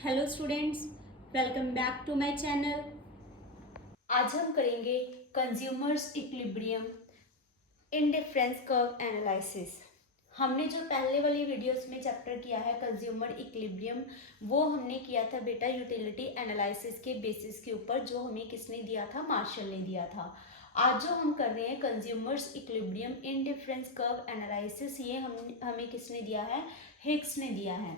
Hello students, welcome back to my channel. आज हम करेंगे consumers equilibrium indifference curve analysis. हमने जो पहले वाली वीडियोस में चैप्टर किया है कंज्यूमर इक्विलिब्रियम, वो हमने किया था बेटा यूटिलिटी एनालिसिस के बेसिस के ऊपर, जो हमें किसने दिया था, मार्शल ने दिया था। आज जो हम कर रहे हैं consumers equilibrium indifference curve analysis, ये हमें किसने दिया है, हिग्स ने दिया है।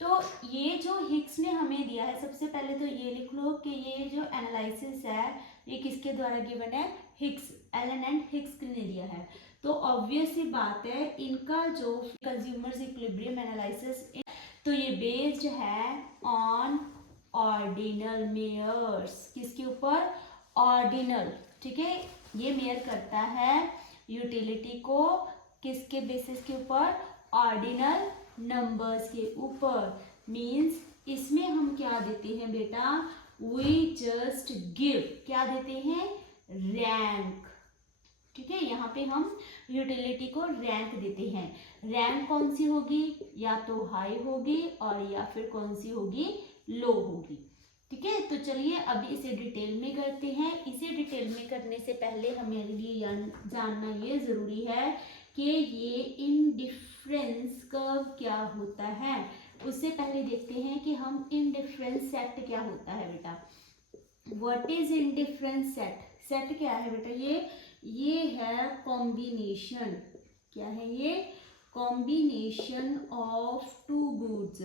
तो ये जो हिग्स ने हमें दिया है, सबसे पहले तो ये लिख लो कि ये जो एनालिसिस है ये किसके द्वारा गिवन है, हिग्स, एलन एंड हिग्स ने दिया है। तो ऑब्वियस सी बात है, इनका जो कंज्यूमर्स इक्विलिब्रियम एनालिसिस, तो ये बेस्ड है ऑन ऑर्डिनल मेयर्स। किसके ऊपर, ऑर्डिनल, ठीक है। ये मेयर करता है यूटिलिटी को किसके बेसिस के ऊपर, ऑर्डिनल नंबर्स के ऊपर। मींस इसमें हम क्या देते हैं बेटा, वी जस्ट गिव, क्या देते हैं, रैंक, ठीक है। यहाँ पे हम यूटिलिटी को रैंक देते हैं। रैंक कौन सी होगी, या तो हाई होगी और या फिर कौन सी होगी, लो होगी, ठीक है। तो चलिए अभी इसे डिटेल में करते हैं। इसे डिटेल में करने से पहले हमें लिए जानना ये जरूरी है कि ये इंडिफरेंस कर्व क्या होता है। उससे पहले देखते हैं कि हम इंडिफरेंस सेट क्या होता है बेटा। What is indifference set, set क्या है बेटा, ये है कॉम्बिनेशन, क्या है ये, combination of two goods.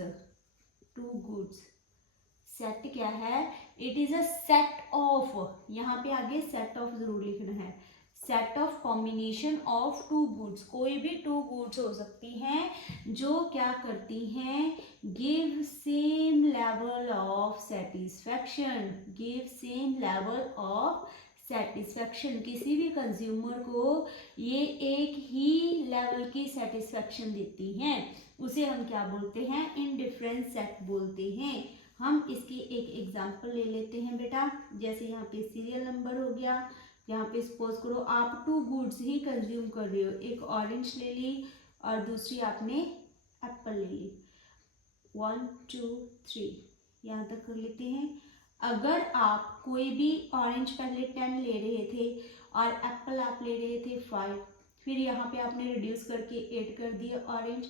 Set क्या है, it is a set of, यहाँ पे आगे सेट ऑफ जरूर लिखना है, set of combination of two goods. कोई भी टू गुड्स हो सकती हैं जो क्या करती हैं, give same level of satisfaction, give same level of satisfaction. किसी भी कंज्यूमर को ये एक ही लेवल की सेटिस्फैक्शन देती हैं, उसे हम क्या बोलते हैं, इंडिफरेंस सेट बोलते हैं। हम इसकी एक एग्जांपल ले लेते हैं बेटा। जैसे यहाँ पे सीरियल नंबर हो गया, यहाँ पे सपोज करो आप टू गुड्स ही कंज्यूम कर रहे हो, एक ऑरेंज ले ली और दूसरी आपने एप्पल ले ली। 1 2 3 यहाँ तक कर लेते हैं। अगर आप कोई भी ऑरेंज पहले 10 ले रहे थे और एप्पल आप ले रहे थे 5, फिर यहाँ पे आपने रिड्यूस करके 8 कर दिया ऑरेंज,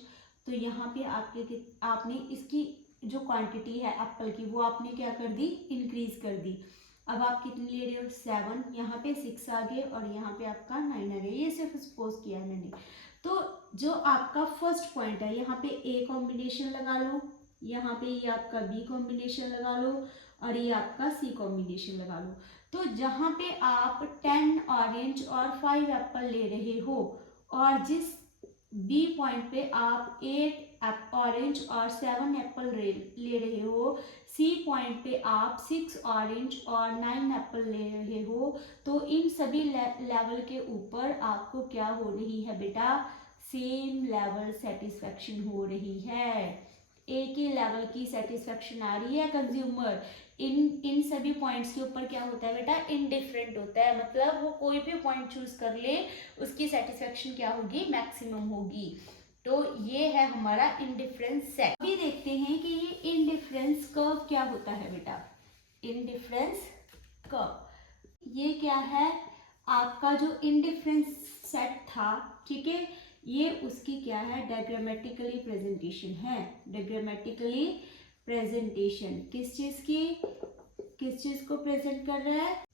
तो यहाँ पे आपने इसकी जो क्वांटिटी है एप्पल की, वो आपने क्या कर दी, इंक्रीज कर दी। अब आप कितने ले रहे हो, 7, यहाँ पे 6 आ गए और यहाँ पे आपका 9 आ गया। ये सिर्फ सपोज किया है मैंने। तो जो आपका फर्स्ट पॉइंट है, यहाँ पे ए कॉम्बिनेशन लगा लो, यहाँ पे ये आपका बी कॉम्बिनेशन लगा लो और ये आपका सी कॉम्बिनेशन लगा लो। तो जहाँ पे आप 10 ऑरेंज और 5 एप्पल ले रहे हो और जिस बी पॉइंट पे आप 8 ऑरेंज और 7 एप्पल ले रहे हो, सी पॉइंट पे आप 6 ऑरेंज और 9 एप्पल ले रहे हो, तो इन सभी लेवल के ऊपर आपको क्या हो रही है बेटा, सेम लेवल सेटिस्फैक्शन हो रही है। एक ही लेवल की सेटिस्फैक्शन आ रही है कंज्यूमर। इन सभी पॉइंट्स के ऊपर क्या होता है बेटा, इनडिफरेंट होता है। मतलब वो कोई भी पॉइंट चूज कर ले, उसकी सेटिस्फैक्शन क्या होगी, मैक्सिमम होगी। तो ये है हमारा इंडिफरेंस सेट। अभी देखते हैं कि ये इंडिफरेंस कर्व क्या होता है बेटा। इंडिफरेंस कर्व ये क्या है, आपका जो इंडिफरेंस सेट था, ठीक है, ये उसकी क्या है, डायग्रामेटिकली प्रेजेंटेशन है। डायग्रामेटिकली प्रेजेंटेशन किस चीज को प्रेजेंट कर रहा है,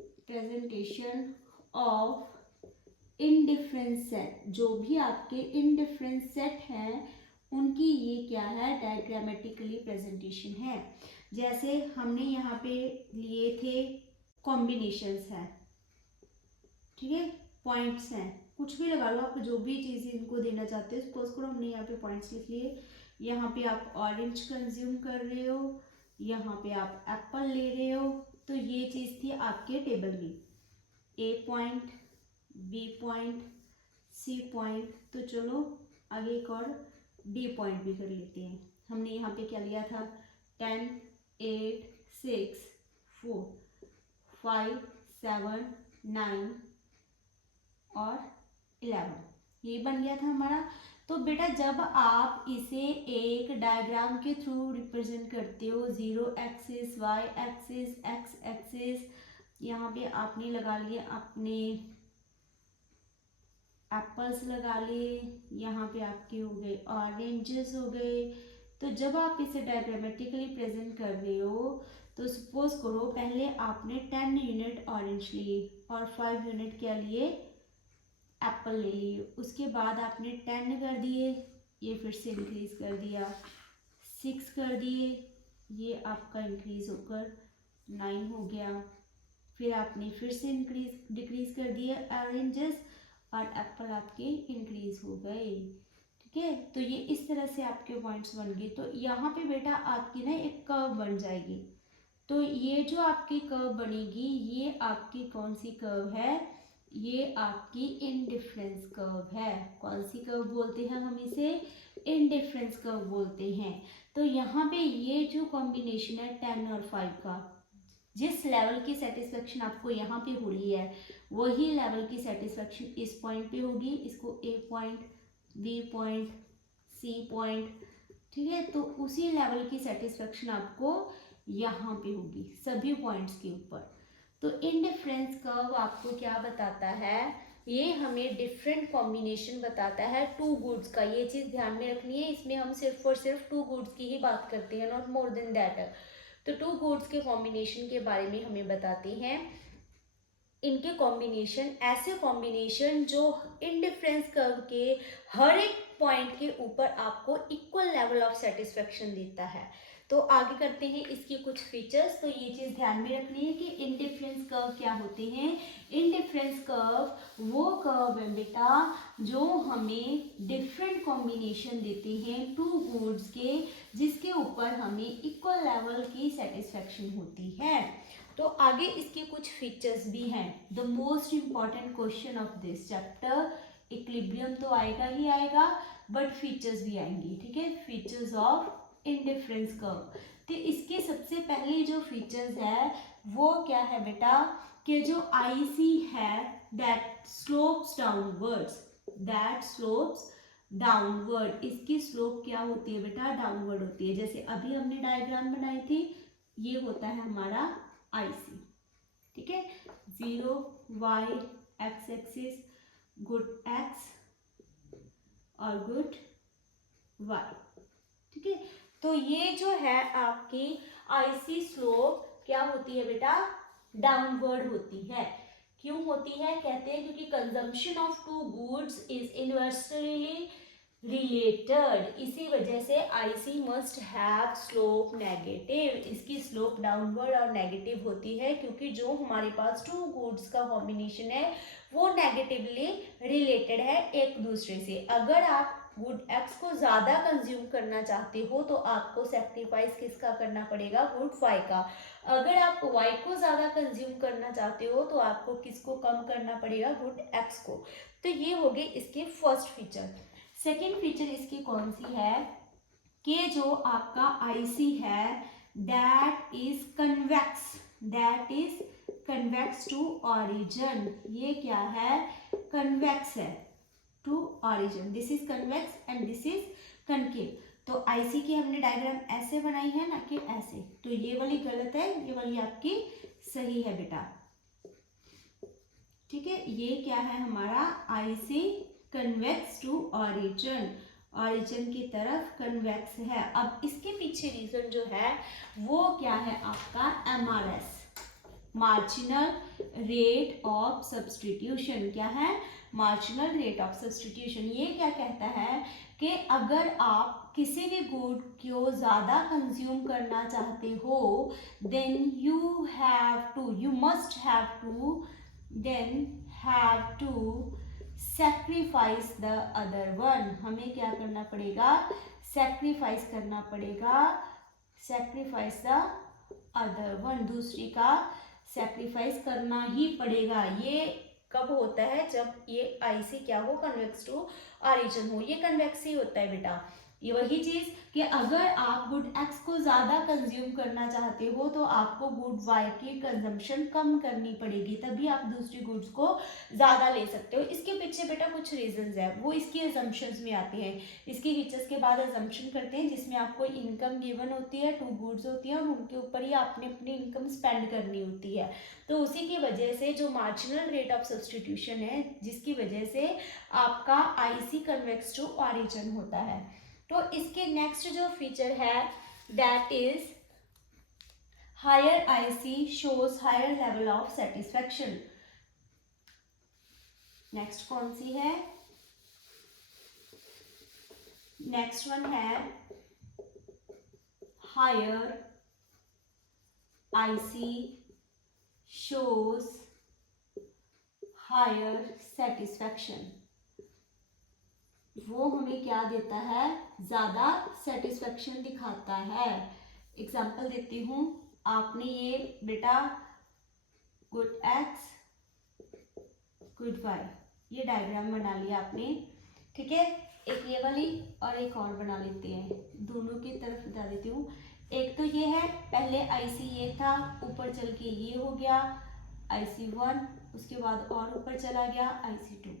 प्रेजेंटेशन ऑफ इंडिफरेंस सेट। जो भी आपके इंडिफरेंस सेट हैं उनकी ये क्या है, डायग्रामेटिकली प्रेजेंटेशन है। जैसे हमने यहाँ पे लिए थे कॉम्बिनेशंस हैं, ठीक है, पॉइंट्स हैं, कुछ भी लगा लो आप, जो भी चीज़ इनको देना चाहते हो। सपोज करो हमने यहाँ पे पॉइंट्स लिख लिए, यहाँ पे आप ऑरेंज कंज्यूम कर रहे हो, यहाँ पे आप एप्पल ले रहे हो, तो ये चीज़ थी आपके टेबल में, A point, B point, C point. तो चलो आगे एक और डी पॉइंट भी कर लेते हैं। हमने यहाँ पे क्या लिया था, 10 8 6 4 5 7 9 और 11, ये बन गया था हमारा। तो बेटा जब आप इसे एक डायग्राम के थ्रू रिप्रेजेंट करते हो, 0 axis, y axis, x axis, यहाँ पे आपने लगा लिए अपने एप्पल्स लगा लिए, यहाँ पे आपके हो गए ऑरेंजेस हो गए। तो जब आप इसे डायग्रामेटिकली प्रेजेंट कर रहे हो तो सपोज करो पहले आपने 10 यूनिट ऑरेंज लिए और 5 यूनिट क्या लिए, एप्पल ले लिए। उसके बाद आपने 10 कर दिए, ये फिर से इंक्रीज कर दिया, 6 कर दिए, ये आपका इंक्रीज होकर 9 हो गया। फिर आपने फिर से इंक्रीज डिक्रीज कर दिया ऑरेंजेस और एप्पल आपके इंक्रीज हो गए। ठीक है, तो ये इस तरह से आपके पॉइंट्स बन गए। तो यहाँ पे बेटा आपकी ना एक कर्व बन जाएगी। तो ये जो आपकी कर्व बनेगी ये आपकी कौन सी कर्व है, ये आपकी इनडिफरेंस कर्व है। कौन सी कर्व बोलते हैं हम इसे, इनडिफरेंस कर्व बोलते हैं। तो यहाँ पे ये जो कॉम्बिनेशन है 10 और 5 का, जिस लेवल की सेटिस्फेक्शन आपको यहाँ पे हो रही है वही लेवल की सेटिस्फेक्शन इस पॉइंट पे होगी। इसको A point, B point, C point, ठीक है। तो उसी लेवल की सेटिस्फेक्शन आपको यहाँ पे होगी सभी पॉइंट्स के ऊपर। तो इनडिफरेंस कर्व आपको क्या बताता है, ये हमें डिफरेंट कॉम्बिनेशन बताता है टू गुड्स का। ये चीज़ ध्यान में रखनी है, इसमें हम सिर्फ और सिर्फ टू गुड्स की ही बात करते हैं, नॉट मोर देन दैट। तो टू गुड्स के कॉम्बिनेशन के बारे में हमें बताते हैं। इनके कॉम्बिनेशन, ऐसे कॉम्बिनेशन जो इनडिफरेंस कर्व के हर एक पॉइंट के ऊपर आपको इक्वल लेवल ऑफ सेटिस्फेक्शन देता है। तो आगे करते हैं इसकी कुछ फीचर्स। तो ये चीज़ ध्यान में रखनी है कि इनडिफरेंस कर्व क्या होते हैं। इनडिफरेंस कर्व वो कर्व है बेटा जो हमें डिफरेंट कॉम्बिनेशन देते हैं टू गुड्स के, जिसके ऊपर हमें इक्वल लेवल की सेटिस्फेक्शन होती है। तो आगे इसके कुछ फीचर्स भी हैं। The most important question of this chapter, equilibrium तो आएगा ही आएगा बट फीचर्स भी आएंगी। ठीक है, फीचर्स ऑफ इनडिफरेंस कर्व। तो इसके सबसे पहले जो फीचर्स है वो क्या है बेटा, कि जो आईसी है that slopes downwards, that slopes downward, इसकी स्लोप क्या होती है बेटा, डाउनवर्ड होती है। जैसे अभी हमने डायग्राम बनाई थी, ये होता है हमारा आईसी। ठीक है, 0 y x axis, good X और गुड वाई। ठीक है, तो ये जो है आपकी आईसी स्लोप क्या होती है बेटा, डाउनवर्ड होती है। क्यों होती है, कहते हैं क्योंकि consumption of two goods is inversely related. इसी वजह से IC must have slope negative, इसकी स्लोप डाउनवर्ड और नेगेटिव होती है क्योंकि जो हमारे पास टू गुड्स का कॉम्बिनेशन है वो नेगेटिवली रिलेटेड है एक दूसरे से। अगर आप गुड एक्स को ज़्यादा कंज्यूम करना चाहते हो तो आपको सेक्रीफाइस किसका करना पड़ेगा, गुड वाई का। अगर आप वाई को ज़्यादा कंज्यूम करना चाहते हो तो आपको किसको कम करना पड़ेगा, गुड एक्स को। तो ये हो गए इसके फर्स्ट फीचर। सेकेंड फीचर इसकी कौन सी है, कि जो आपका आईसी है that is convex, that is convex to origin. ये क्या है, कन्वेक्स है to origin. This is convex and this is concave. तो आईसी की हमने डायग्राम ऐसे बनाई है ना कि ऐसे, तो ये वाली गलत है, ये वाली आपकी सही है बेटा। ठीक है, ये क्या है हमारा IC convex to origin, origin की तरफ कन्वेक्स है। अब इसके पीछे रीजन जो है वो क्या है आपका MRS, marginal rate of substitution. क्या है, मार्जिनल रेट ऑफ सब्स्टिट्यूशन। ये क्या कहता है कि अगर आप किसी भी गुड को ज़्यादा कंज्यूम करना चाहते हो then you must have to sacrifice the other one। हमें क्या करना पड़ेगा, सेक्रीफाइस करना पड़ेगा, सेक्रीफाइस द अदर वन, दूसरी का सेक्रीफाइस करना ही पड़ेगा। ये कब होता है, जब ये आईसी क्या हो, कन्वेक्स टू ऑरिजिन हो। ये कन्वेक्स ही होता है बेटा। ये वही चीज कि अगर आप गुड एक्स को ज़्यादा कंज्यूम करना चाहते हो तो आपको गुड वाई की कंजम्पशन कम करनी पड़ेगी, तभी आप दूसरी गुड्स को ज़्यादा ले सकते हो। इसके पीछे बेटा कुछ रीजंस है, वो इसकी अजम्पशंस में आती हैं। इसकी फीचर्स के बाद अजम्पशन करते हैं जिसमें आपको इनकम गिवन होती है, 2 गुड्स होती हैं और उनके ऊपर ही आपने अपनी इनकम स्पेंड करनी होती है। तो उसी की वजह से जो मार्जिनल रेट ऑफ सब्सटीट्यूशन है, जिसकी वजह से आपका आईसी कन्वेक्स टू ऑरिजिन होता है। तो इसके नेक्स्ट जो फीचर है that is higher IC shows higher level of satisfaction. Next कौन सी है? नेक्स्ट वन है higher IC shows higher satisfaction. वो हमें क्या देता है? ज़्यादा सेटिस्फेक्शन दिखाता है। एग्जाम्पल देती हूँ, आपने ये बेटा गुड एक्स गुड वाई ये डायग्राम बना लिया आपने, ठीक है। एक ये वाली और एक और बना लेते हैं, दोनों की तरफ बता देती हूँ। एक तो ये है, पहले आईसी ये था, ऊपर चल के ये हो गया आईसी 1, उसके बाद और ऊपर चला गया आईसी 2।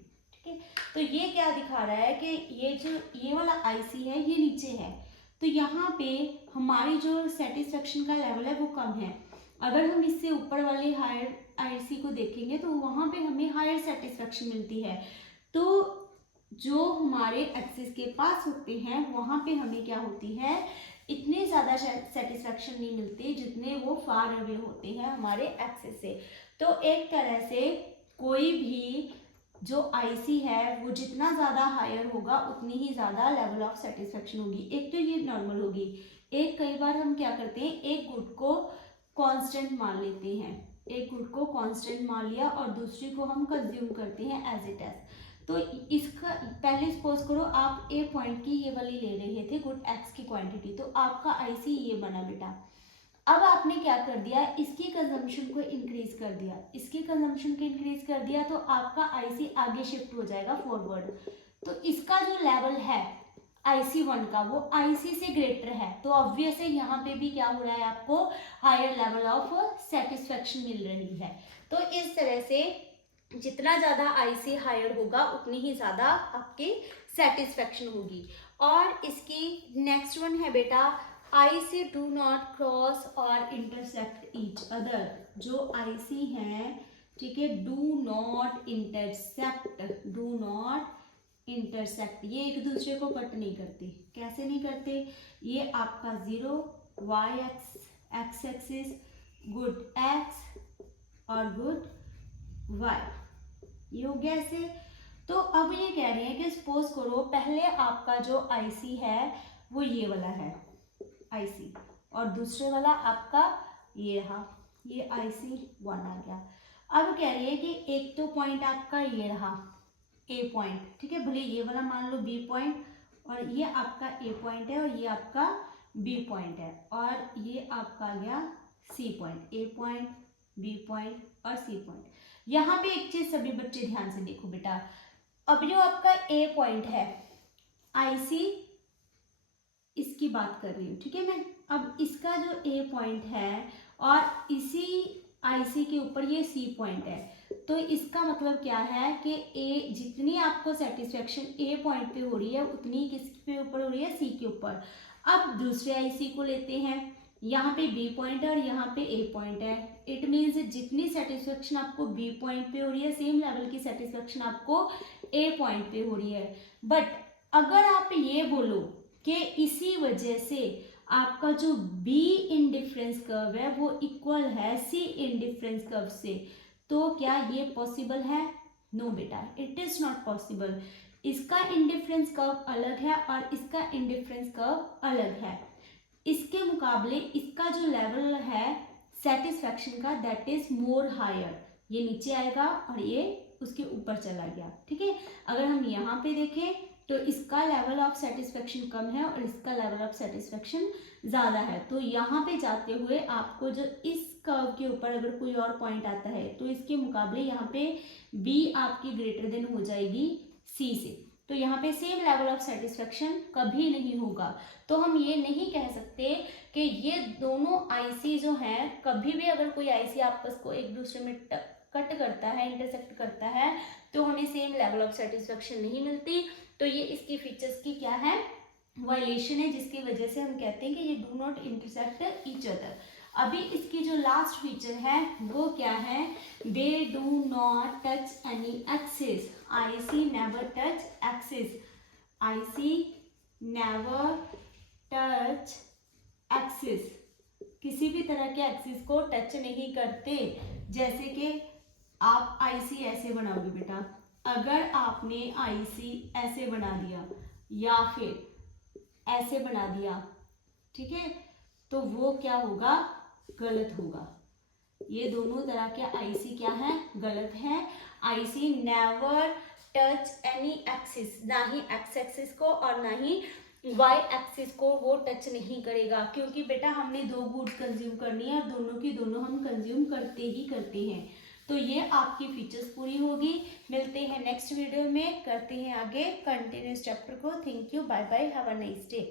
तो ये क्या दिखा रहा है कि ये वाला आईसी है ये नीचे है, तो यहाँ पे हमारी जो सेटिस्फेक्शन का लेवल है वो कम है। अगर हम इससे ऊपर वाले हायर आईसी को देखेंगे तो वहाँ पे हमें हायर सेटिस्फेक्शन मिलती है। तो जो हमारे एक्सिस के पास होते हैं वहाँ पे हमें क्या होती है, इतने ज़्यादा सेटिस्फेक्शन नहीं मिलती जितने वो फार अवे होते हैं हमारे एक्सिस से। तो एक तरह से कोई भी जो आईसी है वो जितना ज़्यादा हायर होगा उतनी ही ज़्यादा लेवल ऑफ सेटिस्फेक्शन होगी। एक तो ये नॉर्मल होगी, एक कई बार हम क्या करते हैं, एक गुड को कांस्टेंट मान लेते हैं, एक गुड को कांस्टेंट मान लिया और दूसरी को हम कंज्यूम करते हैं एज इट एज। तो इसका पहले सपोज करो आप ए पॉइंट की ये वाली ले रहे थे गुड एक्स की क्वांटिटी, तो आपका आईसी ये बना बेटा। अब आपने क्या कर दिया, इसकी कंजम्पशन को इंक्रीज कर दिया, इसकी कंजम्पशन को इंक्रीज कर दिया, तो आपका आईसी आगे शिफ्ट हो जाएगा फॉरवर्ड। तो इसका जो लेवल है आईसी 1 का वो आईसी से ग्रेटर है, तो ऑब्वियस है यहाँ पे भी क्या हो रहा है, आपको हायर लेवल ऑफ सेटिस्फेक्शन मिल रही है। तो इस तरह से जितना ज़्यादा आईसी हायर होगा उतनी ही ज़्यादा आपकी सेटिस्फेक्शन होगी। और इसकी नेक्स्ट वन है बेटा आईसी डू नॉट क्रॉस और इंटरसेक्ट ईच अदर। जो आईसी हैं, ठीक है, डू नॉट इंटरसेक्ट, ये एक दूसरे को कट नहीं करते। कैसे नहीं करते? ये आपका 0 Y X axis, good X और गुड वाई, ये हो गया ऐसे। तो अब ये कह रहे हैं कि सपोज करो पहले आपका जो आईसी है वो ये वाला है आईसी, और दूसरे वाला आपका ये रहा, ये आईसी 1 आ गया। अब कह रही है कि एक तो पॉइंट आपका ये रहा ए पॉइंट, ठीक है, भले ये वाला मान लो बी पॉइंट, और ये आपका ए पॉइंट है और ये आपका बी पॉइंट है, और ये आपका आ गया सी पॉइंट, ए पॉइंट, बी पॉइंट और सी पॉइंट। यहाँ पे एक चीज सभी बच्चे ध्यान से देखो बेटा, अब जो आपका ए पॉइंट है आईसी इसकी बात कर रही हूँ, ठीक है मैं। अब इसका जो ए पॉइंट है और इसी आईसी के ऊपर ये सी पॉइंट है, तो इसका मतलब क्या है कि ए जितनी आपको सेटिस्फेक्शन ए पॉइंट पे हो रही है उतनी किस पे ऊपर हो रही है, सी के ऊपर। अब दूसरे आईसी को लेते हैं, यहाँ पे बी पॉइंट है और यहाँ पे ए पॉइंट है। इट मीन्स जितनी सेटिस्फेक्शन आपको बी पॉइंट पे हो रही है सेम लेवल की सेटिस्फेक्शन आपको ए पॉइंट पे हो रही है। बट अगर आप ये बोलो कि इसी वजह से आपका जो बी इंडिफरेंस कर्व है वो इक्वल है सी इंडिफरेंस कर्व से, तो क्या ये पॉसिबल है? नो बेटा, इट इज नॉट पॉसिबल। इसका इंडिफरेंस कर्व अलग है और इसका इंडिफरेंस कर्व अलग है। इसके मुकाबले इसका जो लेवल है सेटिस्फेक्शन का दैट इज मोर हायर, ये नीचे आएगा और ये उसके ऊपर चला गया, ठीक है। अगर हम यहाँ पे देखें तो इसका लेवल ऑफ सेटिस्फेक्शन कम है और इसका लेवल ऑफ सेटिस्फेक्शन ज़्यादा है। तो यहाँ पे जाते हुए आपको जो इस कर्व के ऊपर अगर कोई और पॉइंट आता है तो इसके मुकाबले यहाँ पे बी आपकी ग्रेटर देन हो जाएगी सी से, तो यहाँ पे सेम लेवल ऑफ सेटिस्फेक्शन कभी नहीं होगा। तो हम ये नहीं कह सकते कि ये दोनों आईसी जो हैं, कभी भी अगर कोई आईसी आपस को एक दूसरे में कट करता है, इंटरसेक्ट करता है, तो हमें सेम लेवल ऑफ सेटिस्फेक्शन नहीं मिलती। तो ये इसकी फीचर्स की क्या है, वायलेशन है, जिसकी वजह से हम कहते हैं कि ये do not intersect each other. अभी इसकी जो लास्ट फीचर है वो क्या है, they do not touch any axis, IC never touch axis, IC never touch axis, किसी भी तरह के एक्सिस को टच नहीं करते। जैसे कि आप आईसी ऐसे बनाओगे बेटा, अगर आपने आईसी ऐसे बना दिया या फिर ऐसे बना दिया, ठीक है, तो वो क्या होगा, गलत होगा। ये दोनों तरह के आईसी क्या है, गलत है। IC never touch any axis, ना ही एक्स एक्सिस को और ना ही वाई एक्सिस को वो टच नहीं करेगा, क्योंकि बेटा हमने दो गुड्स कंज्यूम करनी है और दोनों की दोनों हम कंज्यूम करते ही करते हैं। तो ये आपकी फीचर्स पूरी होगी। मिलते हैं नेक्स्ट वीडियो में, करते हैं आगे कंटिन्यूस चैप्टर को। Thank you, bye bye, have a nice day.